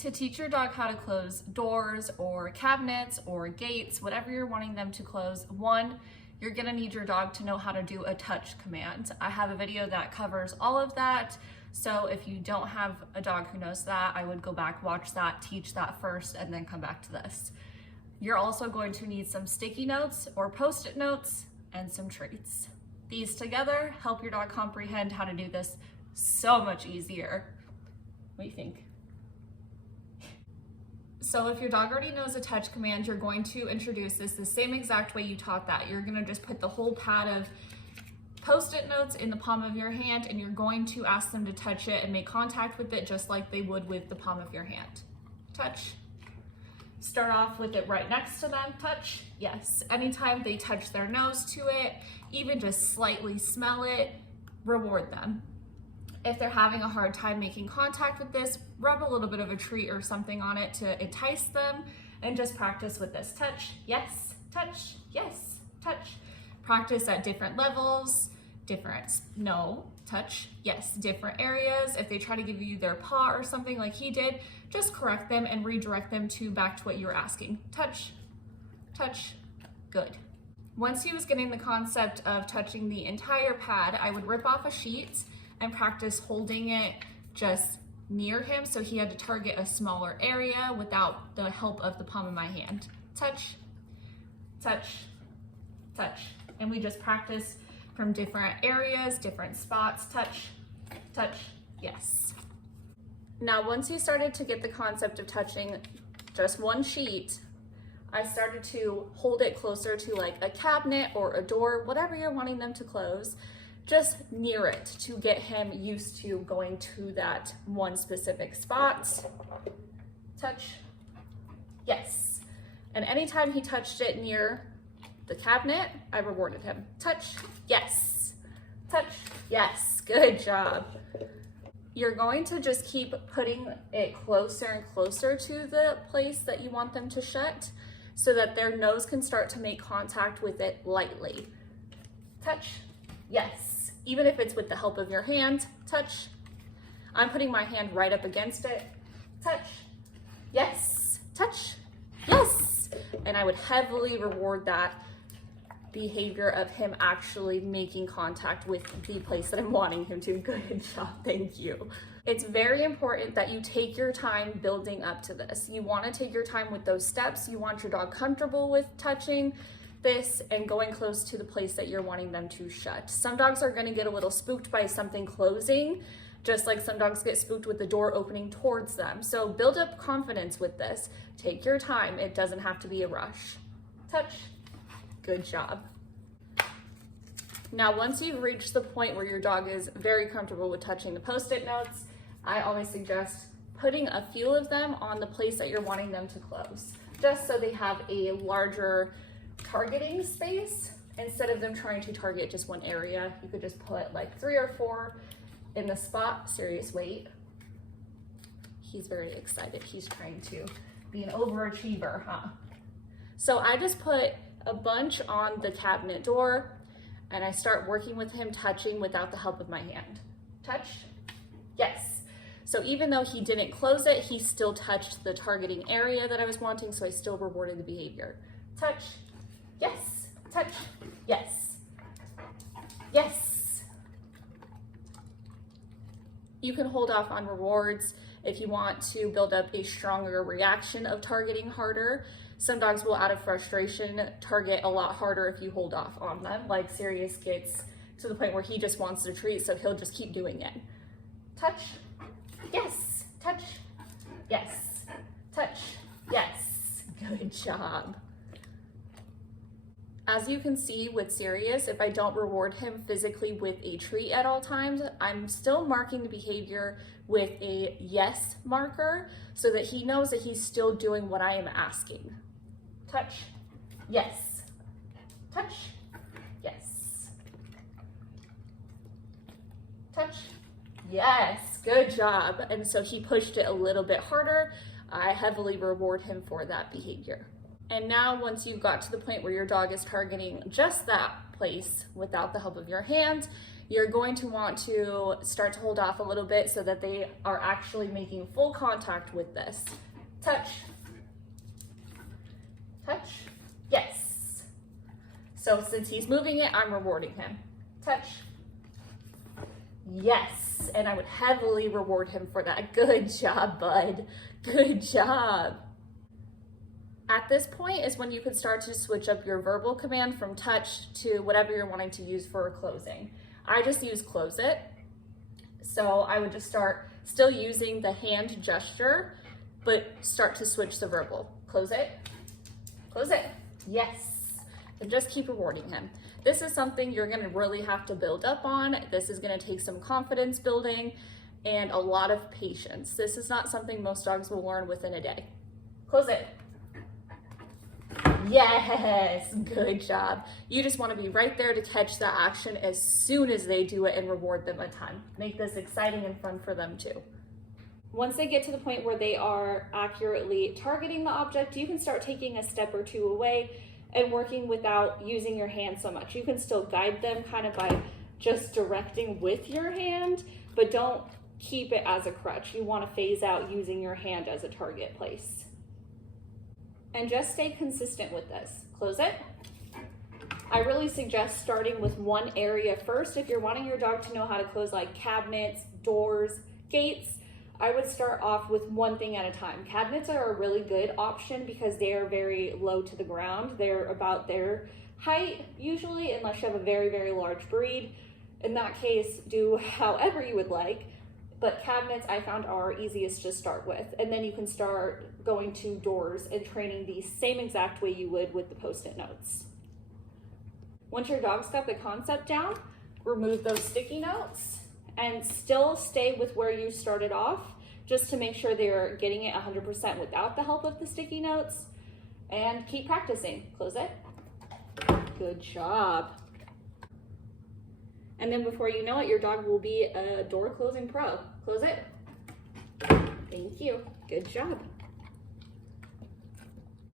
To teach your dog how to close doors or cabinets or gates, whatever you're wanting them to close, one, you're gonna need your dog to know how to do a touch command. I have a video that covers all of that. So if you don't have a dog who knows that, I would go back, watch that, teach that first, and then come back to this. You're also going to need some sticky notes or Post-it notes and some treats. These together help your dog comprehend how to do this so much easier. What do you think? So if your dog already knows a touch command, you're going to introduce this the same exact way you taught that. You're gonna just put the whole pad of Post-it notes in the palm of your hand, and you're going to ask them to touch it and make contact with it just like they would with the palm of your hand. Touch. Start off with it right next to them. Touch. Yes. Anytime they touch their nose to it, even just slightly smell it, reward them. If they're having a hard time making contact with this, rub a little bit of a treat or something on it to entice them, and just practice with this. Touch, yes, touch, yes, touch. Practice at different levels, no, touch, yes, different areas. If they try to give you their paw or something like he did, just correct them and redirect them back to what you were asking. Touch, touch, good. Once he was getting the concept of touching the entire pad, I would rip off a sheet and practice holding it just near him so he had to target a smaller area without the help of the palm of my hand. Touch, touch, touch. And we just practice from different areas, different spots. Touch, touch, yes. Now, once you started to get the concept of touching just one sheet, I started to hold it closer to like a cabinet or a door, whatever you're wanting them to close, just near it to get him used to going to that one specific spot. Touch, yes. And anytime he touched it near the cabinet, I rewarded him. Touch, yes. Touch, yes, good job. You're going to just keep putting it closer and closer to the place that you want them to shut so that their nose can start to make contact with it lightly. Touch, yes. Even if it's with the help of your hand, touch. I'm putting my hand right up against it. Touch, yes, touch, yes. And I would heavily reward that behavior of him actually making contact with the place that I'm wanting him to. Good job, thank you. It's very important that you take your time building up to this. You want to take your time with those steps. You want your dog comfortable with touching this and going close to the place that you're wanting them to shut. Some dogs are going to get a little spooked by something closing, just like some dogs get spooked with the door opening towards them. So build up confidence with this. Take your time. It doesn't have to be a rush. Touch. Good job. Now, once you've reached the point where your dog is very comfortable with touching the Post-it notes, I always suggest putting a few of them on the place that you're wanting them to close, just so they have a larger targeting space. Instead of them trying to target just one area, you could just put like 3 or 4 in the spot. Serious, wait. He's very excited. He's trying to be an overachiever, huh? So I just put a bunch on the cabinet door and I start working with him touching without the help of my hand. Touch, yes. So even though he didn't close it, he still touched the targeting area that I was wanting, so I still rewarded the behavior. Touch, yes, touch, yes, yes. You can hold off on rewards if you want to build up a stronger reaction of targeting harder. Some dogs will, out of frustration, target a lot harder if you hold off on them. Like Sirius gets to the point where he just wants the treat, so he'll just keep doing it. Touch, yes, touch, yes, touch, yes. Good job. As you can see with Sirius, if I don't reward him physically with a treat at all times, I'm still marking the behavior with a yes marker so that he knows that he's still doing what I am asking. Touch, yes, touch, yes, touch, yes, good job. And so he pushed it a little bit harder. I heavily reward him for that behavior. And now once you've got to the point where your dog is targeting just that place without the help of your hand, you're going to want to start to hold off a little bit so that they are actually making full contact with this. Touch. Touch. Yes. So since he's moving it, I'm rewarding him. Touch. Yes. And I would heavily reward him for that. Good job, bud. Good job. At this point is when you can start to switch up your verbal command from touch to whatever you're wanting to use for closing. I just use close it. So I would just start still using the hand gesture, but start to switch the verbal. Close it. Close it. Yes. And just keep rewarding him. This is something you're going to really have to build up on. This is going to take some confidence building and a lot of patience. This is not something most dogs will learn within a day. Close it. Yes, good job. You just want to be right there to catch the action as soon as they do it and reward them a ton. Make this exciting and fun for them too. Once they get to the point where they are accurately targeting the object, you can start taking a step or two away and working without using your hand so much. You can still guide them kind of by just directing with your hand, but don't keep it as a crutch. You want to phase out using your hand as a target place. And just stay consistent with this. Close it. I really suggest starting with one area first. If you're wanting your dog to know how to close like cabinets, doors, gates, I would start off with one thing at a time. Cabinets are a really good option because they are very low to the ground. They're about their height usually, unless you have a very, very large breed. In that case, do however you would like. But cabinets I found are easiest to start with. And then you can start going to doors and training the same exact way you would with the Post-it notes. Once your dog's got the concept down, remove those sticky notes and still stay with where you started off just to make sure they're getting it 100% without the help of the sticky notes, and keep practicing. Close it. Good job. And then before you know it, your dog will be a door closing pro. Close it. Thank you. Good job.